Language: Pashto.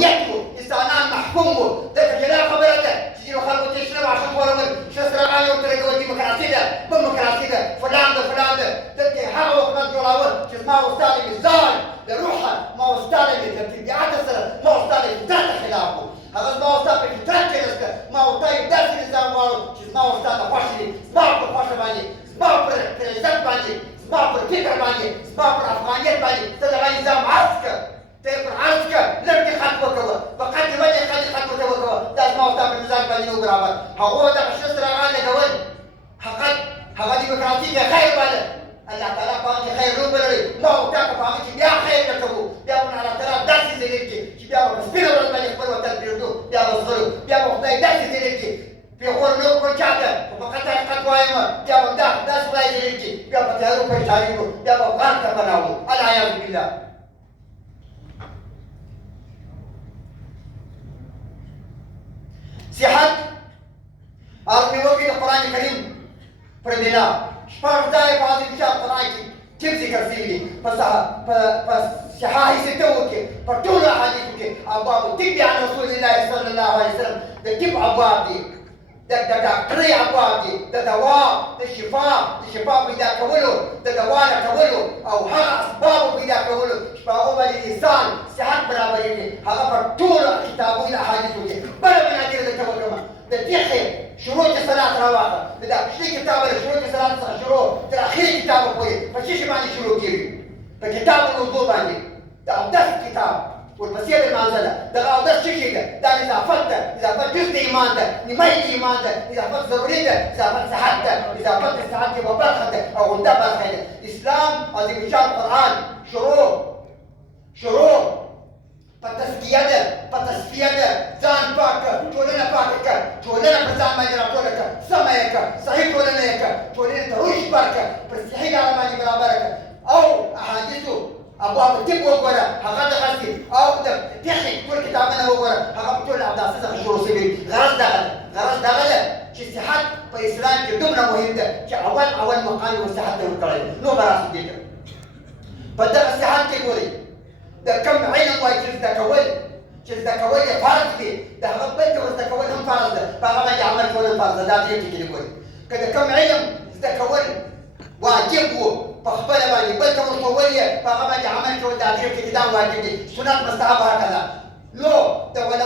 يكتب استعنان محكومه ذاك جلا خبرته تجي له خلق تشرب عشان ورمل شو سرعان يوم ترى قول ديمقراطية بمقراطية فلان ده فلان ده تلقي حاجة وقت جراوة شو ما وستالي مزاج لروحه ما وستالي تلقي بيعتسر ما وستالي ذات خلافه هذا ما وستالي ذات جلسة ما وستالي ذات نظام والو شو ما وستالي فاشلي ما بفاشل باني ما برزق باني ما برفكر باني ما برأفغانية باني تلقي نظام عسكر تيبر عسكر لم خطوة كوا فقد وجه خطوة كوا لازم أوصل بالمزاج بني وبرابر هو ده مش نصر على جوال حقد هذا ديمقراطية خير بالله الله تعالى قال خير روب بلري ما هو تاك فاهم كي خير لكبو بيعمل على ترى درس زينك كي بيعمل بس بينه ولا بني قوة تدبيره بيعمل صغير بيعمل خداي درس زينك في خور لو كل شاطر وفقط خطوة ما بيعمل درس ولا زينك بيعمل تهرب في تاريخه بيعمل غلط بناؤه العياذ بالله صحت أرمي وقت القرآن الكريم فردنا شفاف داي بعض الكتاب القرآن كيف ذكر فيه فصحاحي ستوك فطول أحاديثك أبواب تبي عن رسول الله صلى الله عليه وسلم ده كيف أبواب دي ده كري أبواب دي ده دواء ده شفاء بدا كولو ده دواء كولو أو ها أسباب بدا كولو شفاء أول الإنسان صحت برابرين هذا فطول كتابه إلى أحاديثك بلا من هذه الكتابة بتيحي شروط الصلاة رواقة بدأ بشي كتابة شروط الصلاة شروط تأخير كتابة كويس فشيش معني شروط كيري فكتاب الوضوء معني ده أودس كتاب والمسيح المنزلة ده أودس شيء ده إذا فت جزء إيمان ده نمي إيمان ده إذا فت ضروري ده إذا فت صحة ده إذا فت السعادة وبركة ده أو غندا بركة ده إسلام هذه بشار القرآن شروط فتزكية زان باك تولنا باكك تولنا بزان ما يجرى تولك سمايك صحيح تولنا تروش بركة بس على ما يجرى بركة أو أحاديثه أبواب تب وقرا هذا خلصي أو تحكي كل كتابنا وقرا هذا بتقول عبد العزيز خشور سبيل غرض دغله شيء صحة فإسلام كدمنا مهم ده كأول مقام وصحة والكلام نو براس ديك بدأ الصحة تقولي ده كم عين جلس ده كول فرض كي ده غبت وده كول هم فرض ده فما يعمل كل فرض ده تيجي كده كول كده كم عين ده كول واجبه فخبر بني بل كم طويله فما يعمل كل ده تيجي كده واجبه سنة مستحب هكذا لو ده ولا